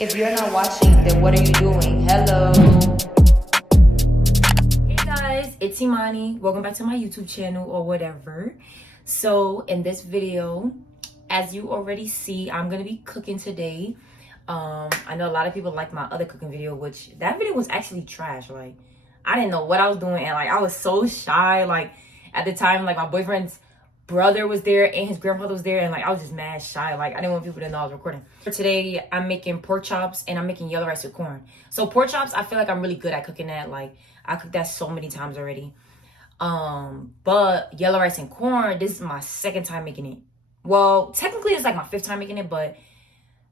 If you're not watching, then what are you doing? Hello. Hey guys, it's Imani. Welcome back to my YouTube channel or whatever. So in this video, as you already see, I'm gonna be cooking today. I know a lot of people like my other cooking video, which that video was actually trash. Like, I didn't know what I was doing, and like I was so shy. Like at the time, like my boyfriend's brother was there and his grandfather was there, and like I was just mad shy. Like I didn't want people to know I was recording. For today, I'm making pork chops and I'm making yellow rice with corn. So pork chops, I feel like I'm really good at cooking that. Like I cooked that so many times already. But yellow rice and corn, this is my second time making it. Well, technically it's like my fifth time making it, but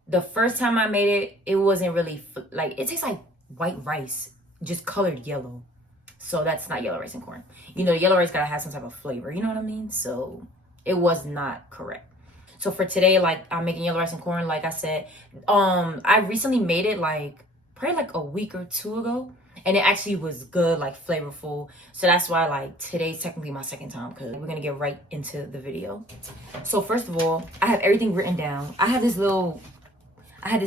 the first time I made it, it wasn't really like, it tastes like white rice, just colored yellow. So that's not yellow rice and corn. You know, yellow rice gotta have some type of flavor, you know what I mean? So it was not correct. So for today, like I'm making yellow rice and corn, like I said, I recently made it like probably like a week or two ago, and it actually was good, like flavorful. So that's why like today's technically my second time, because we're gonna get right into the video. So first of all, I have everything written down. I had this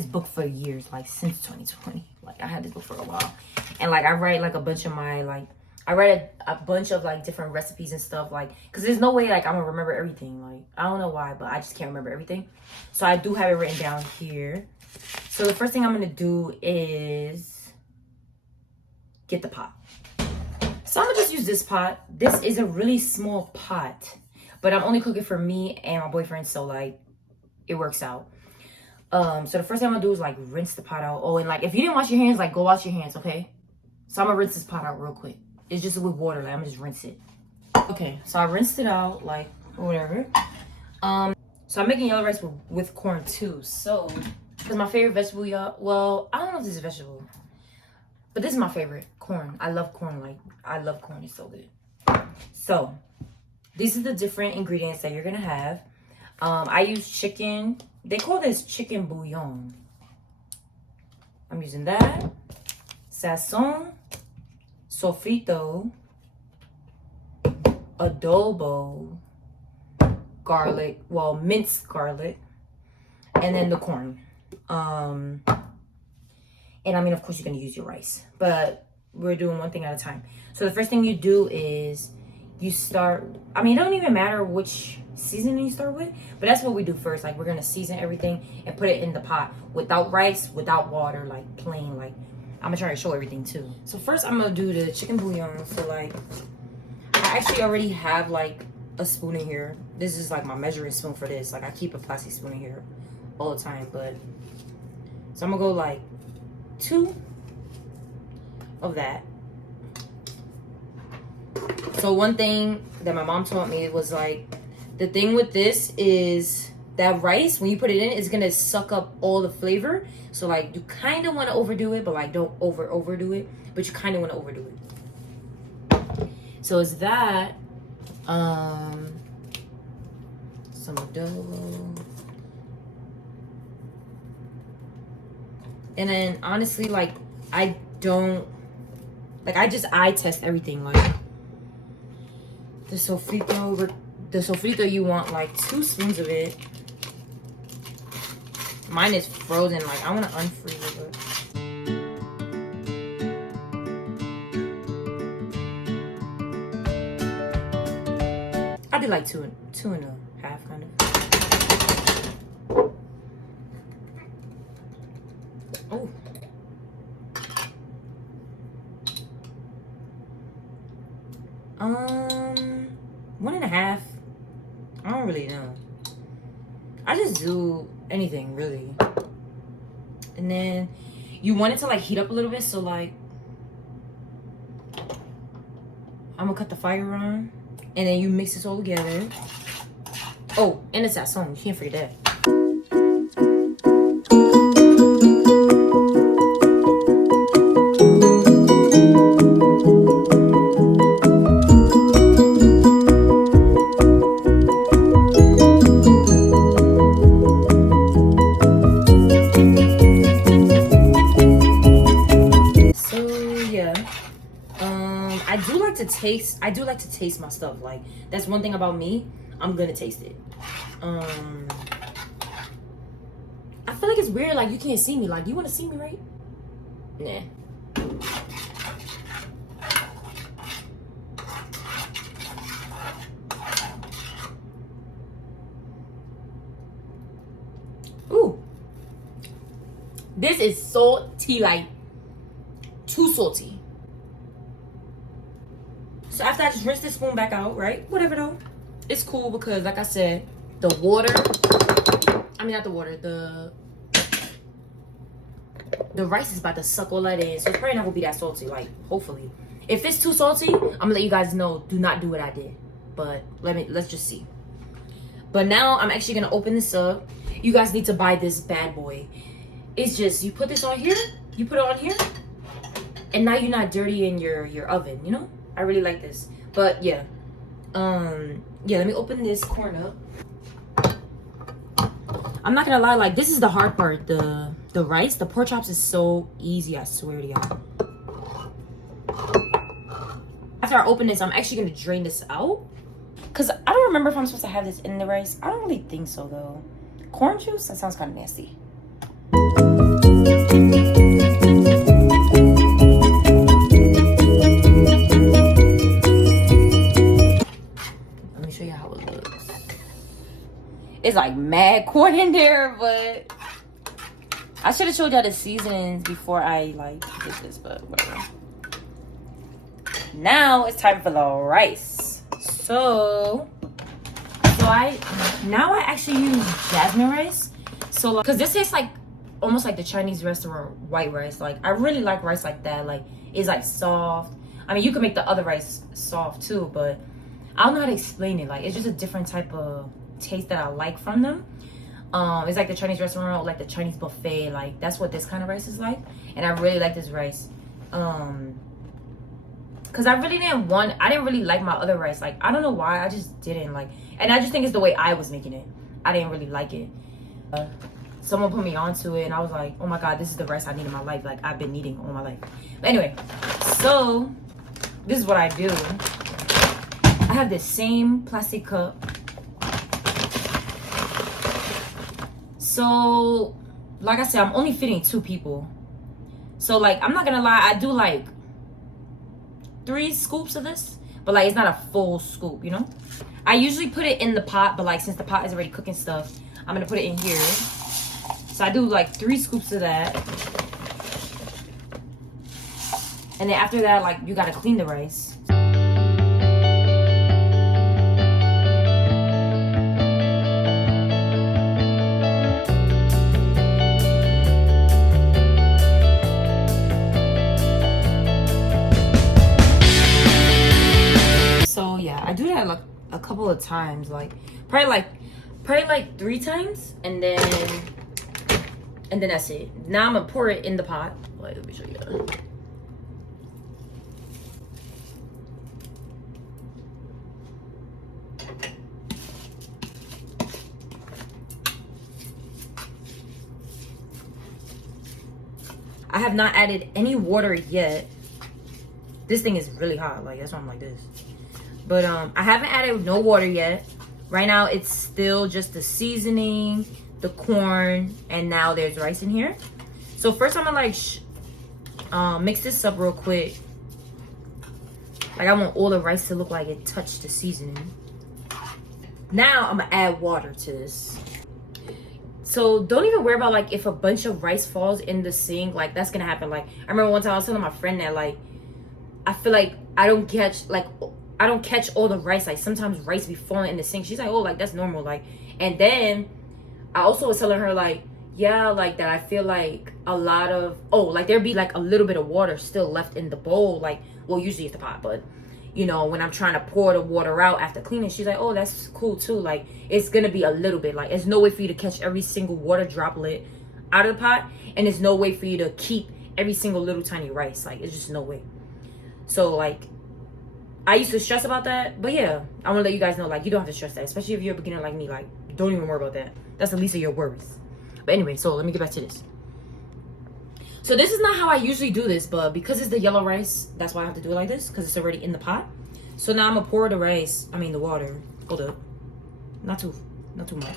book for years, like since 2020. Like I had this book for a while, and like I write like a bunch of my I write a bunch of like different recipes and stuff, like because there's no way like I'm gonna remember everything. Like I don't know why, but I just can't remember everything. So I do have it written down here. So the first thing I'm gonna do is get the pot. So I'm gonna just use this pot. This is a really small pot, but I'm only cooking for me and my boyfriend, so like it works out. So the first thing I'm gonna do is like rinse the pot out. Oh, and like if you didn't wash your hands, like go wash your hands, okay? So I'm gonna rinse this pot out real quick. It's just with water, like I'm gonna just rinse it. Okay, so I rinsed it out, like or whatever. So I'm making yellow rice with corn too. So, because my favorite vegetable, y'all. Well, I don't know if this is a vegetable, but this is my favorite, corn. I love corn. Like I love corn. It's so good. So these are the different ingredients that you're gonna have. I use chicken. They call this chicken bouillon. I'm using that. Sazon, Sofrito, Adobo, garlic, well, minced garlic, and then the corn. And I mean, of course, you're gonna use your rice, but we're doing one thing at a time. So the first thing you do is you start, I mean, it don't even matter which seasoning you start with, but that's what we do first. Like we're gonna season everything and put it in the pot without rice, without water, like plain. Like I'm gonna try to show everything too. So first I'm gonna do the chicken bouillon. So like I actually already have like a spoon in here. This is like my measuring spoon for this. Like I keep a plastic spoon in here all the time, but so I'm gonna go like 2 of that. So one thing that my mom taught me was like, the thing with this is that rice, when you put it in, it's gonna suck up all the flavor. So like you kind of want to overdo it, but like don't overdo it. But you kind of want to overdo it. So it's that. Some adobo. And then honestly, like I test everything. Like the sofrito, you want like 2 spoons of it. Mine is frozen. Like I want to unfreeze it. I did like two and a half, kind of. Oh. 1.5. I don't really know. I just do anything really. And then you want it to like heat up a little bit, so like I'm gonna cut the fire on, and then you mix this all together. Oh, and it's that song, you can't forget that. I do like to taste my stuff. Like that's one thing about me. I'm gonna taste it. I feel like it's weird, like you can't see me. Like, you want to see me, right? Nah. Ooh. This is salty, like too salty. So after I just rinse this spoon back out, right? Whatever though. It's cool because like I said, the water, I mean not the water, the rice is about to suck all that in. So it's probably not gonna be that salty, like hopefully. If it's too salty, I'm gonna let you guys know, do not do what I did. But let's just see. But now I'm actually gonna open this up. You guys need to buy this bad boy. It's just, you put this on here, you put it on here, and now you're not dirtying your oven, you know? I really like this. But yeah. Yeah, let me open this corn up. I'm not gonna lie, like this is the hard part. The rice, the pork chops is so easy, I swear to y'all. After I open this, I'm actually gonna drain this out. Cause I don't remember if I'm supposed to have this in the rice. I don't really think so though. Corn juice? That sounds kind of nasty. Let me show you how it looks. It's like mad corn in there, but I should have showed y'all the seasonings before I like did this, but whatever. Now it's time for the rice. So I actually use Jasmine Rice. So like, cause this tastes like almost like the Chinese restaurant white rice. Like I really like rice like that. Like it's like soft. I mean, you can make the other rice soft too, but I don't know how to explain it. Like it's just a different type of taste that I like from them. It's like the Chinese restaurant, like the Chinese buffet. Like that's what this kind of rice is like, and I really like this rice. Cause I didn't really like my other rice. Like I don't know why, I just didn't like, and I just think it's the way I was making it. I didn't really like it. Someone put me onto it, and I was like, oh my god, this is the rice I need in my life. Like I've been needing all my life. But anyway, so this is what I do. I have this same plastic cup. So, like I said, I'm only fitting 2 people. So, like, I'm not gonna lie, I do like 3 scoops of this, but like, it's not a full scoop, you know? I usually put it in the pot, but like, since the pot is already cooking stuff, I'm gonna put it in here. So I do like 3 scoops of that. And then after that, like, you gotta clean the rice. So yeah, I do that like a couple of times, like probably like 3 times, and then that's it. Now I'm gonna pour it in the pot. Wait, let me show you. I have not added any water yet. This thing is really hot, like that's why I'm like this. But I haven't added no water yet. Right now it's still just the seasoning, the corn, and now there's rice in here. So first I'm gonna like mix this up real quick. Like I want all the rice to look like it touched the seasoning. Now I'm gonna add water to this. So don't even worry about like if a bunch of rice falls in the sink, like that's gonna happen. Like I remember one time I was telling my friend that like I feel like I don't catch all the rice. Like sometimes rice be falling in the sink. She's like, oh, like that's normal. Like, and then I also was telling her like, yeah, like that I feel like a lot of, like there'd be like a little bit of water still left in the bowl. Like, well, usually it's the pot, but you know, when I'm trying to pour the water out after cleaning, she's like, oh, that's cool too. Like it's gonna be a little bit. Like there's no way for you to catch every single water droplet out of the pot, and there's no way for you to keep every single little tiny rice. Like it's just no way. So like I used to stress about that, but yeah, I want to let you guys know, like, you don't have to stress that, especially if you're a beginner like me. Like, don't even worry about that. That's the least of your worries. But anyway, so let me get back to this. So this is not how I usually do this, but because it's the yellow rice, that's why I have to do it like this, because it's already in the pot. So now I'm gonna pour the the water. Hold up, not too much.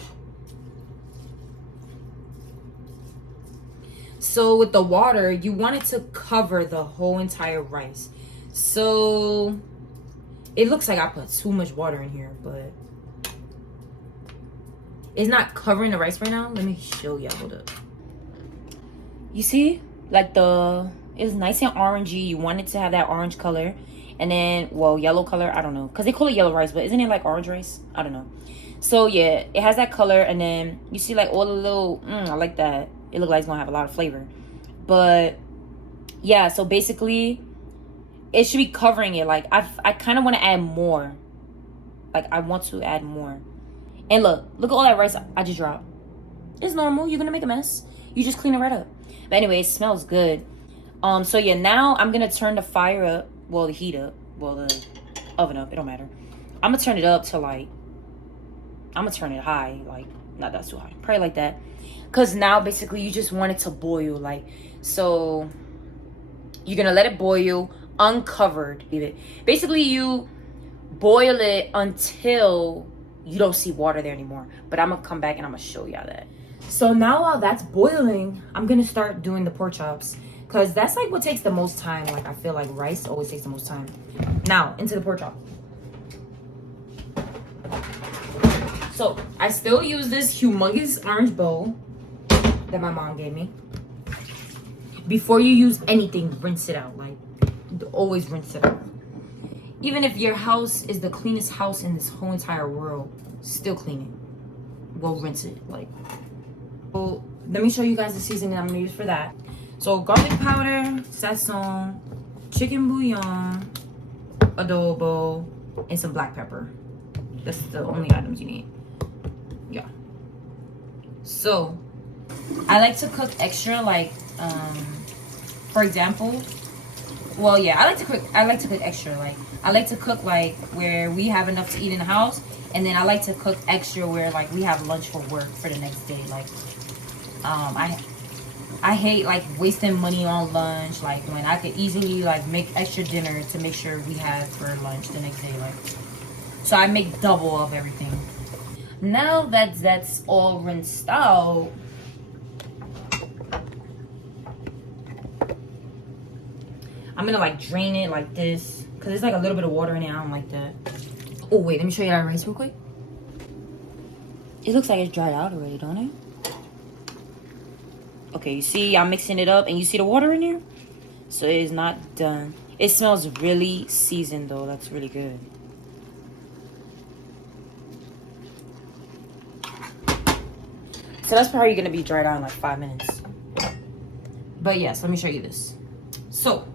So with the water, you want it to cover the whole entire rice. So it looks like I put too much water in here, but it's not covering the rice right now. Let me show y'all. Hold up. You see, like it's nice and orangey. You want it to have that orange color, and then, well, yellow color. I don't know, cause they call it yellow rice, but isn't it like orange rice? I don't know. So yeah, it has that color, and then you see like all the little. I like that. It looks like it's gonna have a lot of flavor, but yeah. So basically, it should be covering it. Like I kind of want to add more. Like I want to add more. And look at all that rice I just dropped. It's normal. You're gonna make a mess. You just clean it right up. But anyway, it smells good. So yeah, now I'm gonna turn the fire up. Well, the heat up. Well, the oven up. It don't matter. I'm gonna turn it up to like. I'm gonna turn it high. Like not that too high. Probably like that. Cause now basically you just want it to boil. Like so. You're gonna let it boil uncovered. Basically, you boil it until you don't see water there anymore. But I'm gonna come back and I'm gonna show y'all that. So now while that's boiling, I'm gonna start doing the pork chops, because that's like what takes the most time. Like I feel like rice always takes the most time. Now into the pork chop. So I still use this humongous orange bowl that my mom gave me. Before you use anything, rinse it out. Like always rinse it out. Even if your house is the cleanest house in this whole entire world, still clean it. Well, rinse it. Like, well, let me show you guys the seasoning I'm gonna use for that. So garlic powder, Sazon, chicken bouillon, adobo, and some black pepper. That's the only items you need. Yeah. So I like to cook extra, like for example, well, yeah, I like to cook extra. Like I like to cook like where we have enough to eat in the house, and then I like to cook extra where like we have lunch for work for the next day. Like I hate like wasting money on lunch, like when I could easily like make extra dinner to make sure we have for lunch the next day. Like so I make double of everything. Now that that's all rinsed out, I'm gonna like drain it like this, because there's like a little bit of water in it. I don't like that. Oh wait, let me show you that rice real quick. It looks like it's dried out already, don't it? Okay, you see I'm mixing it up and you see the water in there? So it is not done. It smells really seasoned though. That's really good. So that's probably gonna be dried out in like 5 minutes. But yes, let me show you this. So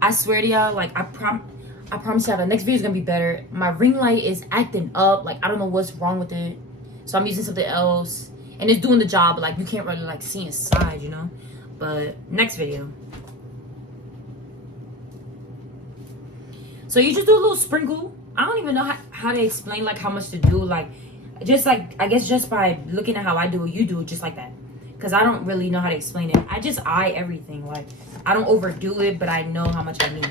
I swear to y'all, like I promise y'all the next video is gonna be better. My ring light is acting up. Like I don't know what's wrong with it. So I'm using something else. And it's doing the job, but like you can't really like see inside, you know? But next video. So you just do a little sprinkle. I don't even know how to explain like how much to do. Like just like, I guess just by looking at how I do it, you do it just like that. Because I don't really know how to explain it. I just eye everything. Like I don't overdo it, but I know how much I need.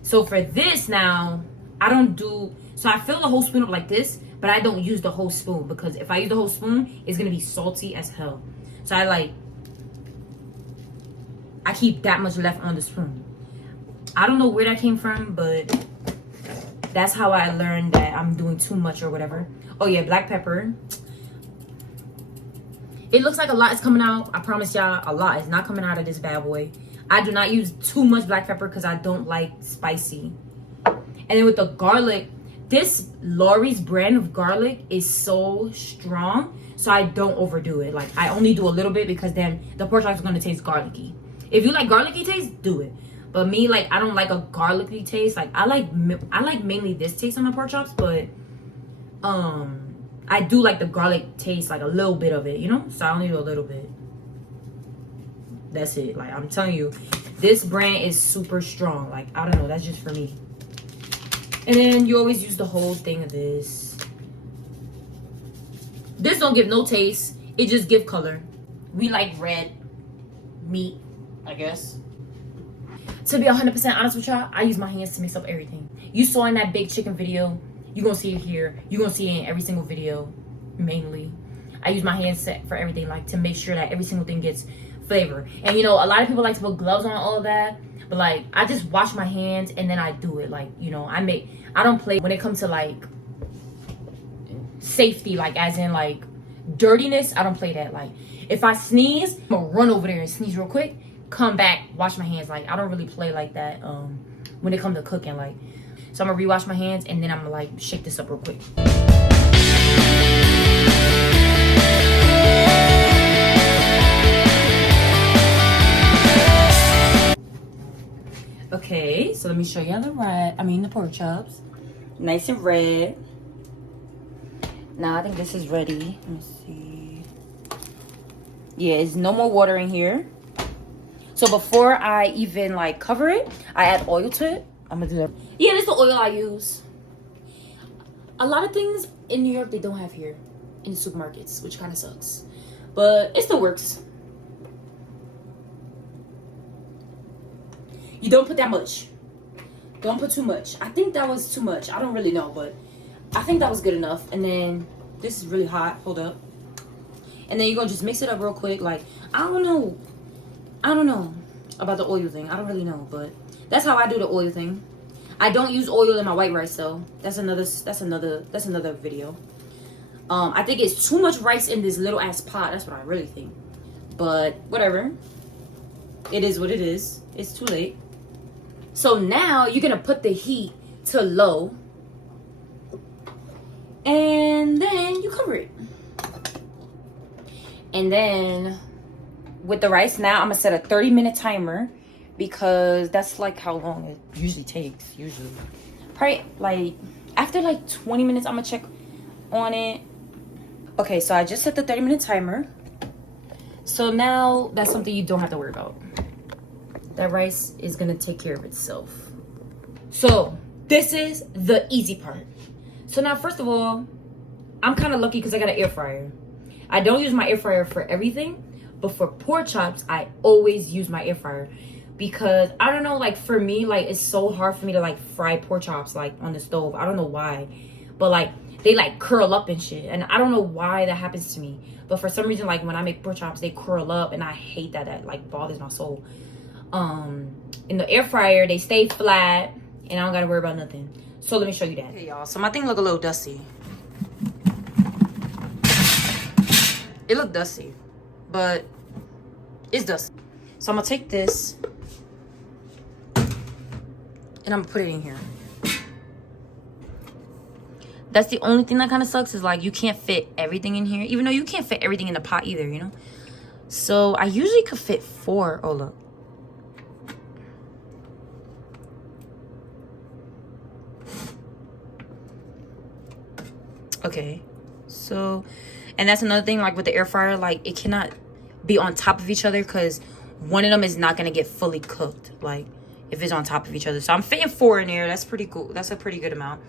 So for this now, I don't do, so I fill the whole spoon up like this, but I don't use the whole spoon, because if I use the whole spoon, it's gonna be salty as hell. So I keep that much left on the spoon. I don't know where that came from, but that's how I learned that I'm doing too much or whatever. Oh yeah, black pepper. It looks like a lot is coming out. I promise y'all, a lot is not coming out of this bad boy. I do not use too much black pepper because I don't like spicy. And then with the garlic, this Lori's brand of garlic is so strong, so I don't overdo it. Like I only do a little bit, because then the pork chops is gonna taste garlicky. If you like garlicky taste, do it. But me, like I don't like a garlicky taste. Like I like mainly this taste on my pork chops, but I do like the garlic taste, like a little bit of it, you know? So I only do a little bit. That's it. Like I'm telling you, this brand is super strong. Like I don't know, that's just for me. And then you always use the whole thing of this. This don't give no taste. It just give color. We like red meat, I guess. To be 100% honest with y'all, I use my hands to mix up everything. You saw in that big chicken video. You're gonna see it here. You're gonna see it in every single video, mainly. I use my hand set for everything, like to make sure that every single thing gets flavor. And you know, a lot of people like to put gloves on all of that, but like I just wash my hands and then I do it. Like, you know, I don't play when it comes to like safety, like as in like dirtiness. I don't play that. Like if I sneeze, I'm gonna run over there and sneeze real quick, come back, wash my hands. Like I don't really play like that when it comes to cooking. Like, so I'm gonna rewash my hands and then I'm gonna like shake this up real quick. Okay, so let me show y'all the pork chops. Nice and red. Now I think this is ready. Let me see. Yeah, it's no more water in here. So before I even like cover it, I add oil to it. I'm gonna do that. Yeah, this is the oil I use. A lot of things in New York they don't have here in the supermarkets, which kind of sucks. But it still works. You don't put that much. Don't put too much. I think that was too much. I don't really know, but I think that was good enough. And then this is really hot. Hold up. And then you're gonna just mix it up real quick. Like, I don't know about the oil thing. I don't really know, but that's how I do the oil thing. I don't use oil in my white rice though. That's another video. I think it's too much rice in this little ass pot. That's what I really think. But whatever. It is what it is. It's too late. So now you're gonna put the heat to low. And then you cover it. And then with the rice, now I'm gonna set a 30-minute timer because that's like how long it usually takes. Probably like after like 20 minutes, I'm gonna check on it. Okay, so I just set the 30-minute timer. So now that's something you don't have to worry about. That rice is gonna take care of itself. So this is the easy part. So now, first of all, I'm kind of lucky because I got an air fryer. I don't use my air fryer for everything, but for pork chops, I always use my air fryer because I don't know, like for me, like it's so hard for me to like fry pork chops like on the stove. I don't know why, but like they like curl up and shit, and I don't know why that happens to me. But for some reason, like when I make pork chops, they curl up, and I hate that. That like bothers my soul. In the air fryer, they stay flat, and I don't gotta worry about nothing. So let me show you that. Hey y'all, so my thing look a little dusty. It look dusty, but it's dusty. So I'm gonna take this and I'm gonna put it in here. That's the only thing that kind of sucks is like you can't fit everything in here, even though you can't fit everything in the pot either, you know? So I usually could fit 4. Oh, look. Okay, so, and that's another thing, like with the air fryer, like it cannot be on top of each other because one of them is not gonna get fully cooked, like if it's on top of each other. So I'm fitting 4 in there. That's pretty cool. That's a pretty good amount.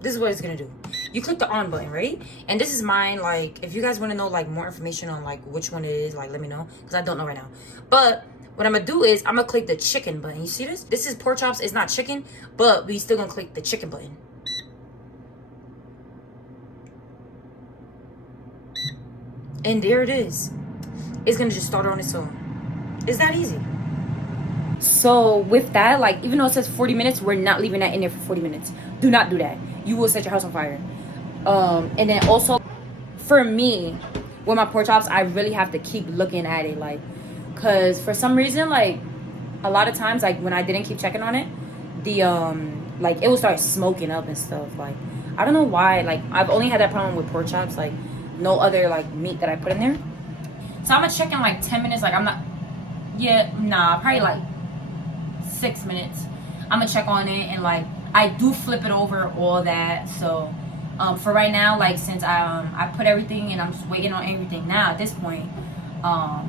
This is what it's gonna do. You click the on button, right? And this is mine. Like if you guys want to know like more information on like which one it is, like let me know because I don't know right now. But what I'm gonna do is I'm gonna click the chicken button. You see this? This is pork chops. It's not chicken, but we still gonna click the chicken button. And there it is. It's gonna just start on its own. It's that easy. So with that, like even though it says 40 minutes, we're not leaving that in there for 40 minutes. Do not do that. You will set your house on fire. And then also for me, with my pork chops, I really have to keep looking at it, like, cause for some reason, like a lot of times, like when I didn't keep checking on it, the like it will start smoking up and stuff. Like I don't know why. Like I've only had that problem with pork chops. Like no other like meat that I put in there. So I'm gonna check in like 10 minutes. Like I'm not, yeah, nah, probably like 6 minutes. I'm gonna check on it and like I do flip it over, all that. So for right now, like since I put everything and I'm just waiting on everything now at this point, I'm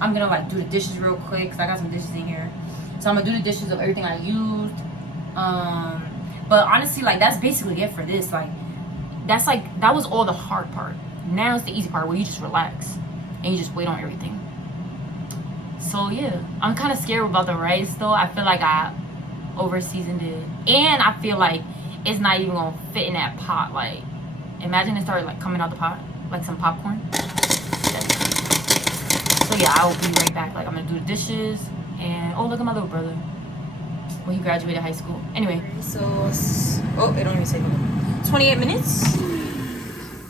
gonna like do the dishes real quick because I got some dishes in here. So I'm gonna do the dishes of everything I used. But honestly, like that's basically it for this. Like that's like that was all the hard part. Now it's the easy part where you just relax and you just wait on everything. So yeah, I'm kind of scared about the rice though. I feel like I over seasoned it, and I feel like it's not even gonna fit in that pot. Like imagine it started like coming out the pot. like some popcorn. So yeah, I'll be right back. Like I'm gonna do the dishes and oh, look at my little brother. Well, he graduated high school. Anyway, so oh, it don't even say 28 minutes.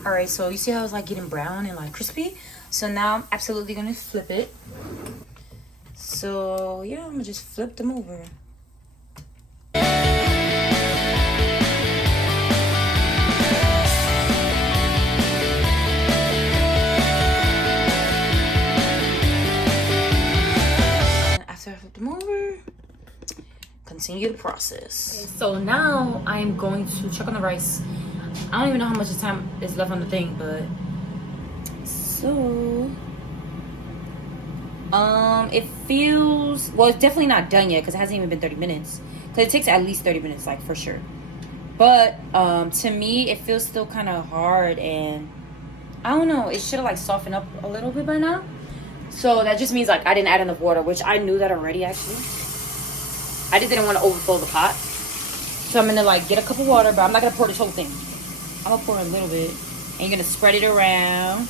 All right, so you see how it's like getting brown and like crispy. So now I'm absolutely gonna flip it. So yeah, I'm gonna just flip them over. After I flip them over, continue the process. Okay, so now I'm going to check on the rice. I don't even know how much time is left on the thing, but so it feels, well, it's definitely not done yet because it hasn't even been 30 minutes. Because it takes at least 30 minutes, like for sure. But to me, it feels still kind of hard, and I don't know. It should have like softened up a little bit by now. So that just means like I didn't add enough water, which I knew that already actually. I just didn't want to overflow the pot. So I'm gonna like get a cup of water, but I'm not gonna pour this whole thing. I'm gonna pour a little bit, and you're gonna spread it around.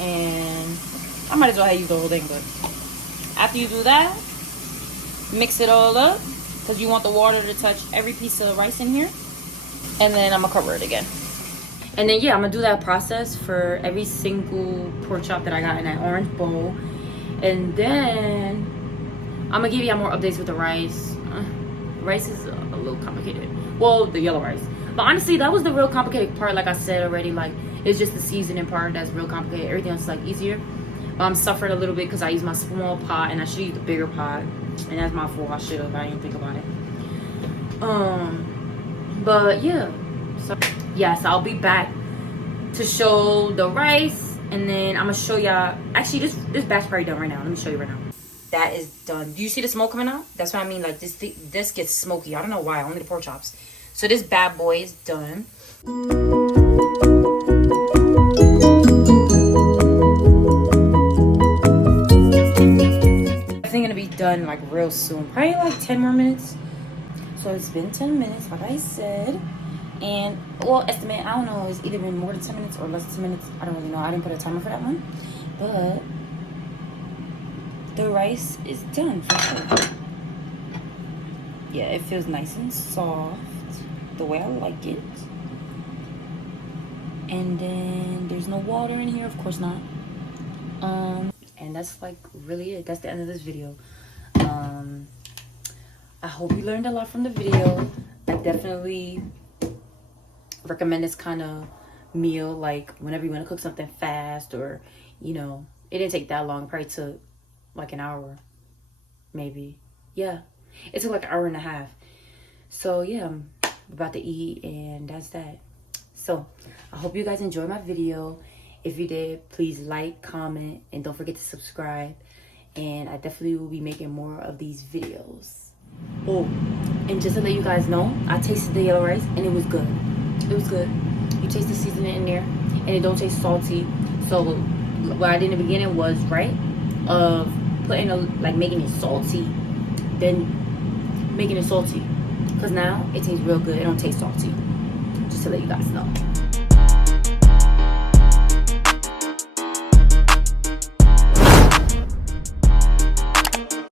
And I might as well have used the whole thing, but after you do that, mix it all up because you want the water to touch every piece of rice in here. And then I'm gonna cover it again. And then yeah, I'm gonna do that process for every single pork chop that I got in that orange bowl. And then I'm gonna give you more updates with the rice. Rice is a little complicated. Well, the yellow rice. But honestly, that was the real complicated part. Like I said already, like it's just the seasoning part that's real complicated. Everything else is like easier. But I'm suffering a little bit because I use my small pot and I should use the bigger pot. And that's my fault. I should have. I didn't think about it. But yeah. So yes, I'll be back to show the rice, and then I'm gonna show y'all. Actually, this batch probably done right now. Let me show you right now. That is done. Do you see the smoke coming out? That's what I mean. Like this gets smoky. I don't know why. Only the pork chops. So this bad boy is done. Everything gonna be done like real soon. Probably like 10 more minutes. So it's been 10 minutes, like I said. And well, estimate, I don't know, it's either been more than 10 minutes or less than 10 minutes. I don't really know. I didn't put a timer for that one. But the rice is done for sure. Yeah, it feels nice and soft the way I like it. And then there's no water in here, of course not. And that's like really it. That's the end of this video. I hope you learned a lot from the video. I definitely recommend this kind of meal, like whenever you want to cook something fast, or you know, it didn't take that long. Probably took like an hour, maybe. Yeah, it took like an hour and a half. So yeah, I'm about to eat, and that's that. So I hope you guys enjoyed my video. If you did, please like, comment, and don't forget to subscribe. And I definitely will be making more of these videos. Oh, and just to let you guys know, I tasted the yellow rice and it was good. It was good. You taste the seasoning in there, and it don't taste salty. So what I did in the beginning was right of putting like making it salty, then making it salty. Cause now it tastes real good. It don't taste salty. Just to let you guys know.